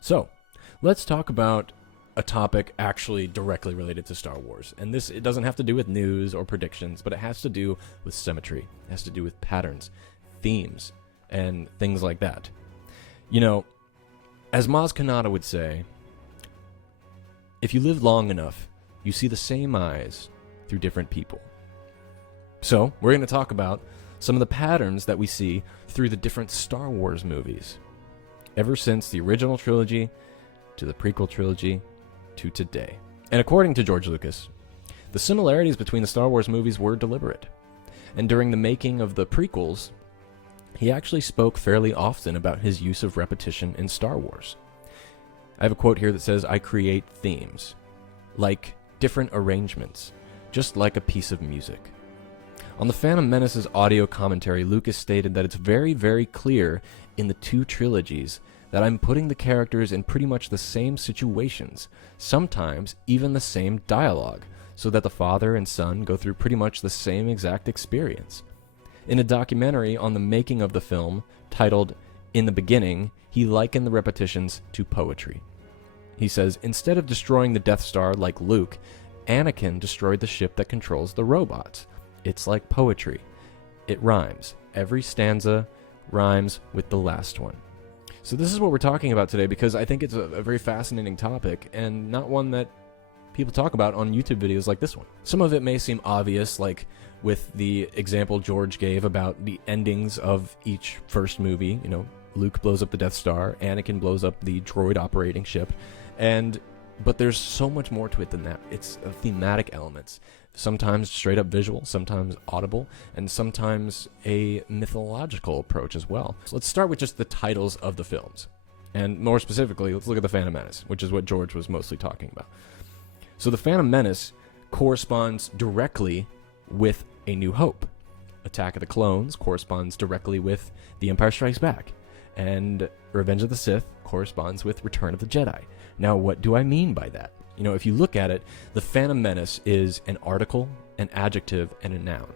So, let's talk about a topic actually directly related to Star Wars. And this, it doesn't have to do with news or predictions, but it has to do with symmetry. It has to do with patterns, themes, and things like that. You know, as Maz Kanata would say, if you live long enough, you see the same eyes through different people. So, we're going to talk about some of the patterns that we see through the different Star Wars movies, ever since the original trilogy to the prequel trilogy to today. And according to George Lucas, the similarities between the Star Wars movies were deliberate. And during the making of the prequels, he actually spoke fairly often about his use of repetition in Star Wars. I have a quote here that says, "I create themes, like different arrangements, just like a piece of music." On the Phantom Menace's audio commentary, Lucas stated that it's very, very clear in the two trilogies that I'm putting the characters in pretty much the same situations, sometimes even the same dialogue, so that the father and son go through pretty much the same exact experience. In a documentary on the making of the film, titled "In the Beginning," he likened the repetitions to poetry. He says, "Instead of destroying the Death Star like Luke, Anakin destroyed the ship that controls the robots. It's like poetry. It rhymes. Every stanza rhymes with the last one." So this is what we're talking about today, because I think it's a very fascinating topic, and not one that people talk about on YouTube videos like this one. Some of it may seem obvious, like with the example George gave about the endings of each first movie. You know, Luke blows up the Death Star, Anakin blows up the droid operating ship, but there's so much more to it than that. It's thematic elements. Sometimes straight up visual, sometimes audible, and sometimes a mythological approach as well. So let's start with just the titles of the films. And more specifically, let's look at the Phantom Menace, which is what George was mostly talking about. So the Phantom Menace corresponds directly with A New Hope. Attack of the Clones corresponds directly with The Empire Strikes Back. And Revenge of the Sith corresponds with Return of the Jedi. Now, what do I mean by that? You know, if you look at it, the Phantom Menace is an article, an adjective, and a noun.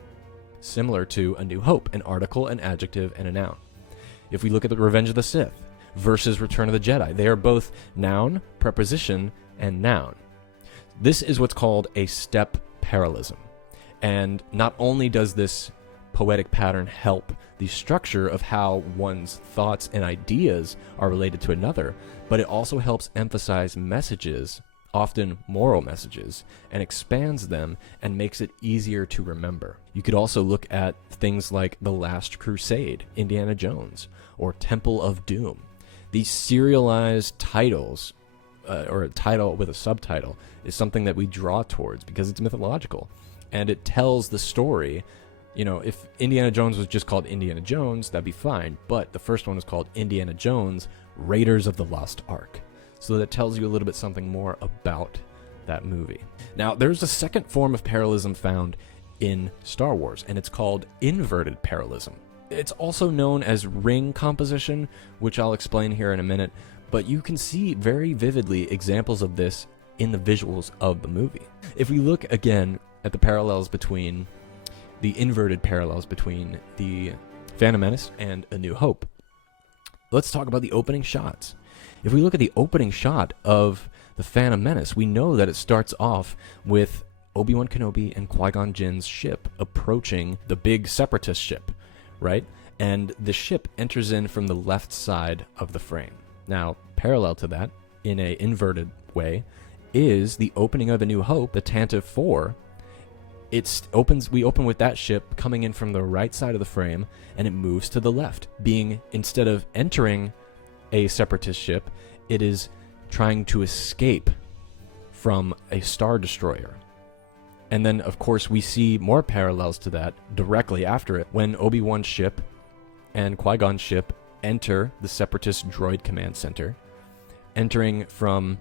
Similar to A New Hope, an article, an adjective, and a noun. If we look at the Revenge of the Sith versus Return of the Jedi, they are both noun, preposition, and noun. This is what's called a step parallelism. And not only does this poetic pattern help the structure of how one's thoughts and ideas are related to another, but it also helps emphasize messages, often moral messages, and expands them and makes it easier to remember. You could also look at things like The Last Crusade, Indiana Jones, or Temple of Doom. These serialized titles, or a title with a subtitle, is something that we draw towards because it's mythological, and it tells the story. You know, if Indiana Jones was just called Indiana Jones, that'd be fine, but the first one was called Indiana Jones, Raiders of the Lost Ark. So that tells you a little bit something more about that movie. Now, there's a second form of parallelism found in Star Wars, and it's called inverted parallelism. It's also known as ring composition, which I'll explain here in a minute, but you can see very vividly examples of this in the visuals of the movie. If we look again at the parallels between the inverted parallels between the Phantom Menace and A New Hope, let's talk about the opening shots. If we look at the opening shot of the Phantom Menace, we know that it starts off with Obi-Wan Kenobi and Qui-Gon Jinn's ship approaching the big separatist ship, right? And the ship enters in from the left side of the frame. Now, parallel to that, in a inverted way, is the opening of A New Hope, the Tantive 4. We open with that ship coming in from the right side of the frame, and it moves to the left, being, instead of entering a separatist ship, it is trying to escape from a Star Destroyer. And then, of course, we see more parallels to that directly after it, when Obi-Wan's ship and Qui-Gon's ship enter the separatist droid command center, entering from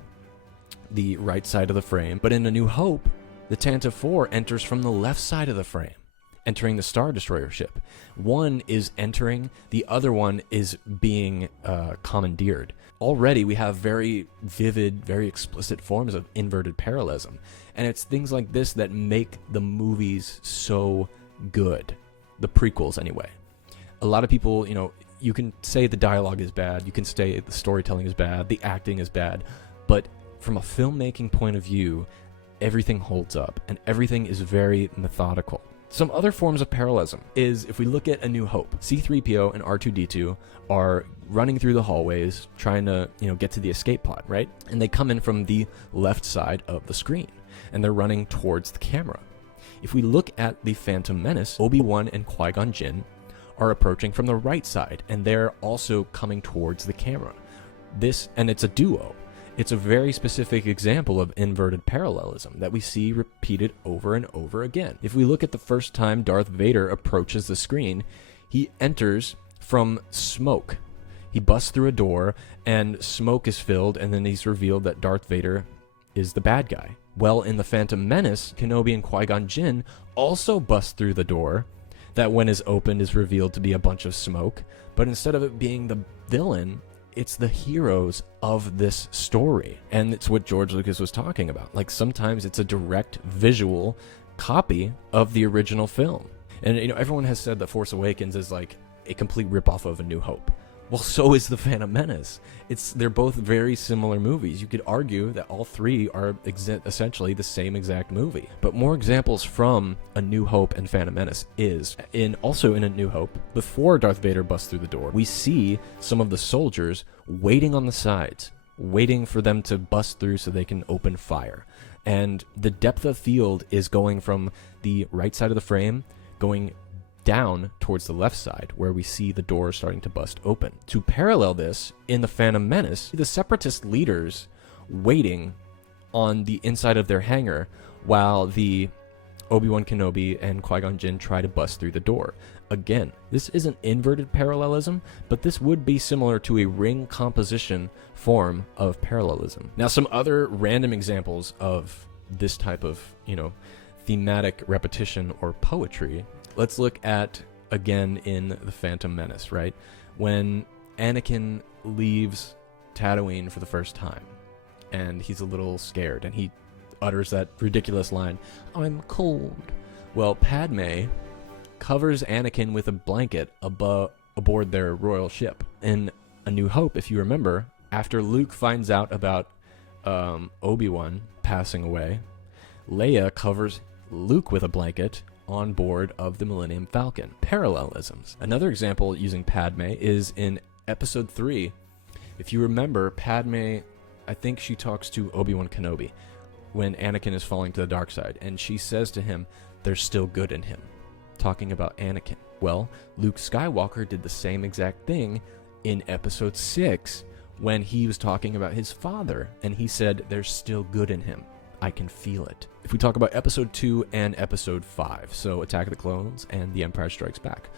the right side of the frame. But in A New Hope, the Tantive 4 enters from the left side of the frame, entering the Star Destroyer ship. One is entering, the other one is being commandeered. Already we have very vivid, very explicit forms of inverted parallelism. And it's things like this that make the movies so good. The prequels, anyway. A lot of people, you can say the dialogue is bad, you can say the storytelling is bad, the acting is bad, but from a filmmaking point of view, everything holds up, and everything is very methodical. Some other forms of parallelism is if we look at A New Hope, C-3PO and R2-D2 are running through the hallways trying to, get to the escape pod, right? And they come in from the left side of the screen, and they're running towards the camera. If we look at the Phantom Menace, Obi-Wan and Qui-Gon Jinn are approaching from the right side, and they're also coming towards the camera. And it's a duo. It's a very specific example of inverted parallelism that we see repeated over and over again. If we look at the first time Darth Vader approaches the screen, he enters from smoke. He busts through a door, and smoke is filled, and then he's revealed that Darth Vader is the bad guy. Well, in the Phantom Menace, Kenobi and Qui-Gon Jinn also bust through the door that when is opened is revealed to be a bunch of smoke, but instead of it being the villain, it's the heroes of this story. And it's what George Lucas was talking about. Like, sometimes it's a direct visual copy of the original film. And, everyone has said that Force Awakens is like a complete ripoff of A New Hope. Well, so is the Phantom Menace. They're both very similar movies. You could argue that all three are essentially the same exact movie. But more examples from A New Hope and Phantom Menace is also in A New Hope, before Darth Vader busts through the door, we see some of the soldiers waiting on the sides, waiting for them to bust through so they can open fire. And the depth of field is going from the right side of the frame, going down towards the left side, where we see the door starting to bust open. To parallel this, in the Phantom Menace, the Separatist leaders waiting on the inside of their hangar while the Obi-Wan Kenobi and Qui-Gon Jinn try to bust through the door. Again, this isn't inverted parallelism, but this would be similar to a ring composition form of parallelism. Now, some other random examples of this type of, thematic repetition or poetry. Let's look at, again, in the Phantom Menace, right? When Anakin leaves Tatooine for the first time, and he's a little scared, and he utters that ridiculous line, "I'm cold." Well, Padme covers Anakin with a blanket aboard their royal ship. In A New Hope, if you remember, after Luke finds out about Obi-Wan passing away, Leia covers Luke with a blanket on board of the Millennium Falcon. Parallelisms. Another example using Padme is in Episode 3. If you remember, Padme, I think she talks to Obi-Wan Kenobi when Anakin is falling to the dark side, and she says to him, "There's still good in him," talking about Anakin. Well, Luke Skywalker did the same exact thing in Episode 6 when he was talking about his father, and he said, "There's still good in him. I can feel it." If we talk about Episode 2 and Episode 5, so Attack of the Clones and The Empire Strikes Back,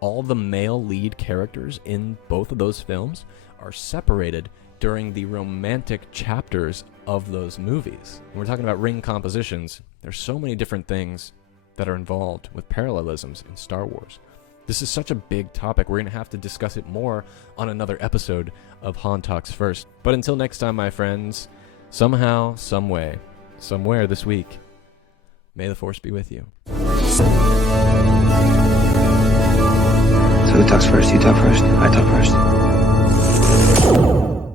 all the male lead characters in both of those films are separated during the romantic chapters of those movies. When we're talking about ring compositions, there's so many different things that are involved with parallelisms in Star Wars. This is such a big topic. We're going to have to discuss it more on another episode of Han Talks First. But until next time, my friends, somehow, some way, somewhere this week, may the Force be with you. So who talks first? You talk first? I talk first.